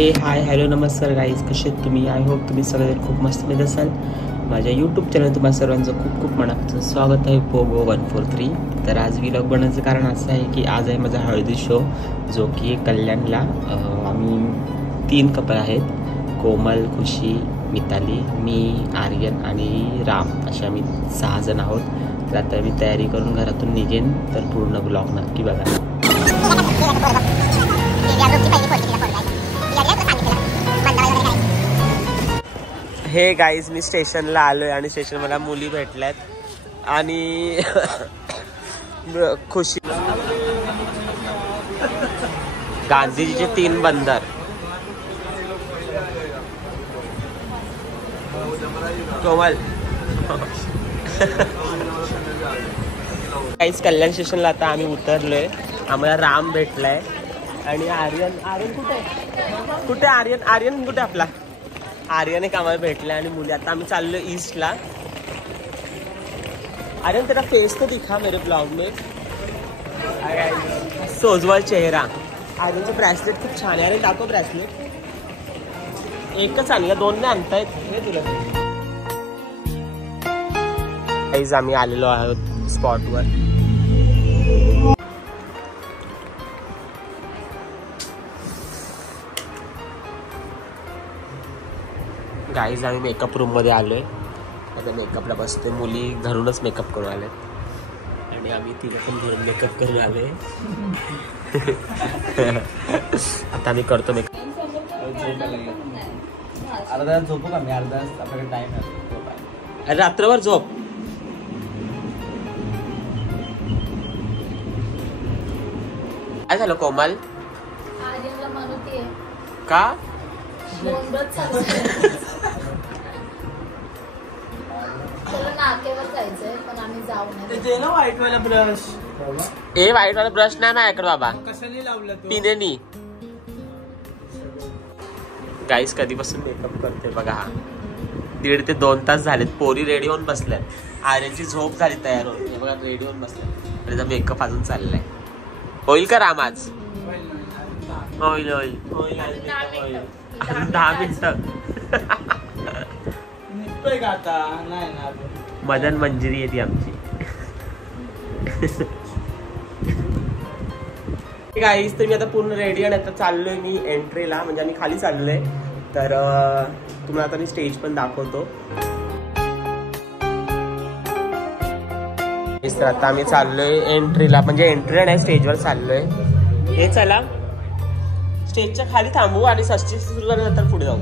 Hi hello नमस्कार guys, कसे आहेत तुम्ही? आय होप तुम्ही सगळे खूप मस्त मध्ये असाल. माझ्या यूट्यूब चॅनल तुम्हाला सर्वांचं खूप खूप मनापासून स्वागत आहे. पोगो 143. तर आज व्लॉग बनवायचं कारण असं आहे की आज आहे माझा हळदी शो, जो की कल्याणला. आम्ही 3 कपल आहेत, कोमल, खुशी, मिताली, मी, आर्यन आणि राम, असे आम्ही 6 जण आहोत. तर आता मी तयारी करून घरातून निघेन, तर पूर्ण ब्लॉग नक्की बघा. हे गाईज, मी स्टेशनला आलोय आणि स्टेशन मला मुली भेटल्यात आणि खुशी. गांधीजीचे 3 बंदर. कोमल गाईज, कल्याण स्टेशनला आता आम्ही उतरलोय. आम्हाला राम भेटलाय आणि आर्यन कुठे आर्यन कुठे आपला आर्यन एक आम्हाला भेटला आणि मुली. आता आम्ही चाललोय ईस्टला. आर्यन तेरा फेस तो दिखा मेरे ब्लॉग में. सोजवळ चेहरा. आर्यनचं ब्रेसलेट खूप छान आहे. अरे दाखव ब्रेसलेट. एकच आणलं, 2 नाही आणतायत हे तुला. गाईज, आम्ही आलेलो आहोत स्पॉटवर. गाईज, आम्ही मेकअप रूम मध्ये आलोय. आता मेकअपला बसतोय. मुली घरूनच मेकअप करून आले आणि आम्ही तिला पण घरून मेकअप करून आलोय. आता आम्ही करतो मेकअप. अर्धा झोपू का मी? अर्धा आपल्याकडे टाइम आहे. रात्रभर झोप. काय झालं कोमल? का व्हाईट वाला ब्रश. व्हाईट वाला ब्रश नाही माझ्याकडे बाबा. कशाने लावला तो? पिनेनी. गाईस, कधीपासून मेकअप करते बघा. हा 1.5 ते 2 तास झालेत. पोरी रेडी होऊन बसल्यात. आर्यनची झोप झाली तयार होऊन. हे बघा, रेडी होऊन बसल्यात. त्याचा मेकअप अजून चाललाय. होईल का राम आज? होईल होईल होईल होईल. अजून 10 मिनिटं. निघतोय का आता? नाही ना, मदन मंजिरी येते आमची. गाईस, तर मी आता पूर्ण रेडी आणि आता चाललोय मी एंट्रीला. म्हणजे आम्ही खाली चाललोय. तर तुम्हाला आता मी स्टेज पण दाखवतो. तर आता आम्ही चाललोय एंट्रीला. म्हणजे एंट्रीला नाही, स्टेजवर चाललोय. हे चला, स्टेजच्या खाली थांबू आणि सस्ती सुरू झाल्यानंतर पुढे जाऊ.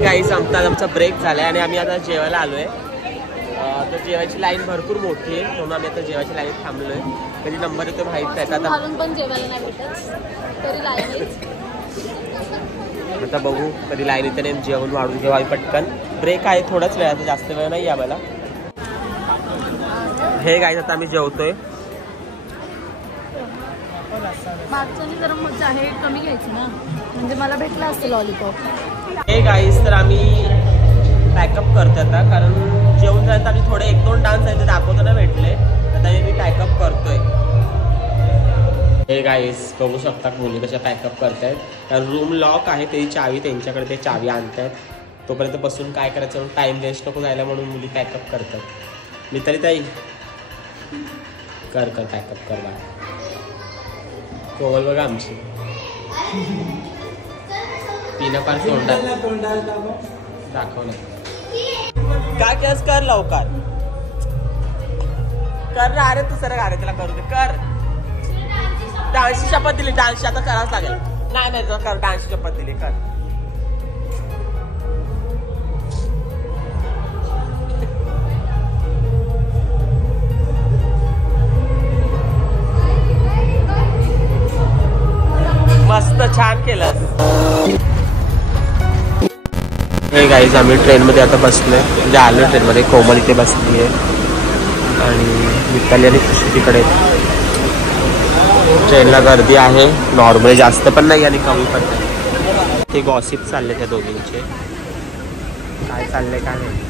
गाईस, आमचा ब्रेक झालाय आणि आम्ही आता जेवायला आलोय. तर जेवायची लाईन भरपूर मोठी आहे, म्हणून आम्ही आता जेवायची लाईन थांबलोय. कधी नंबर येतो माहित नाही. आता बघू कधी लाईन येते नाही. जेवण वाढून घेऊ आम्ही पटकन. ब्रेक आहे थोडाच वेळ, आता जास्त वेळ नाही आम्हाला. हे गाईस, आता आम्ही जेवतोय. जरा मजा आहे, कमी घ्यायची ना, म्हणजे मला भेटला असतं लॉलीपॉप. हे गाईस, तर आम्ही पॅकअप करतो आता, कारण जेवण झालं तर आम्ही थोडे 1-2 डान्स आहे ते दाखवताना भेटले. आता मी पॅकअप करतोय. हे गाईस, बघू शकता मुली कशा पॅकअप करतायत. कारण रूम लॉक आहे, त्याची चावी त्यांच्याकडे, ते चावी आणतायत. तोपर्यंत बसून काय करायचं म्हणून टाइम वेस्ट नको जायला, म्हणून मुली पॅकअप करतात. मी तरी ताई कर पॅकअप कर बा. कोमल बघा आमची पिना पार तोंडात दाखवलं. काय केस कर लवकर कर ना. अरे तू सर अरे त्याला करू दे. कर. डान्सची शपथ दिली. डान्सची आता करावंच लागेल. नाही कर. डान्सची शपथ दिली. कर. छान केलंस. हे गाईज आम्ही ट्रेनमध्ये आता बसलोय, म्हणजे आलो ट्रेनमध्ये. कोमल इथे बसली आहे आणि मिताली आणि खुशी तिकडे. ट्रेनला गर्दी आहे, नॉर्मली जास्त पण नाही आणि कमी पण नाही. ते गॉसिप चालले त्या दोघींचे, काय चाललंय काय नाही.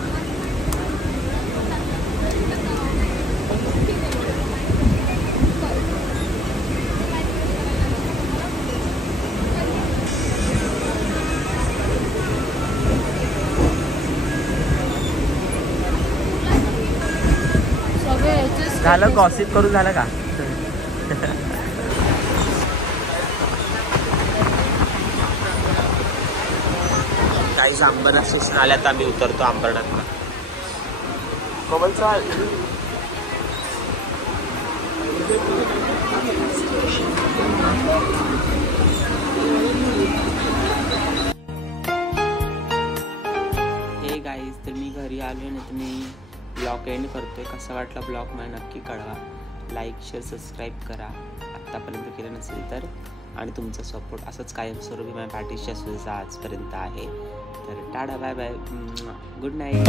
झालं गॉसिप करून झालं का? काही अंबरनाथ स्टेशन आल्यात, आम्ही उतरतो अंबरनाथला. हे गाईज, तर मी घरी आलो ना, तर मी ब्लॉग एंड करतोय. कसा वाटला ब्लॉग मला नक्की कळवा. लाईक शेअर सबस्क्राईब करा आत्तापर्यंत केलं नसेल तर. आणि तुमचा सपोर्ट असंच कायमस्वरूपी माझ्या पाठीशी असं आजपर्यंत आहे. तर tata bye bye, good night.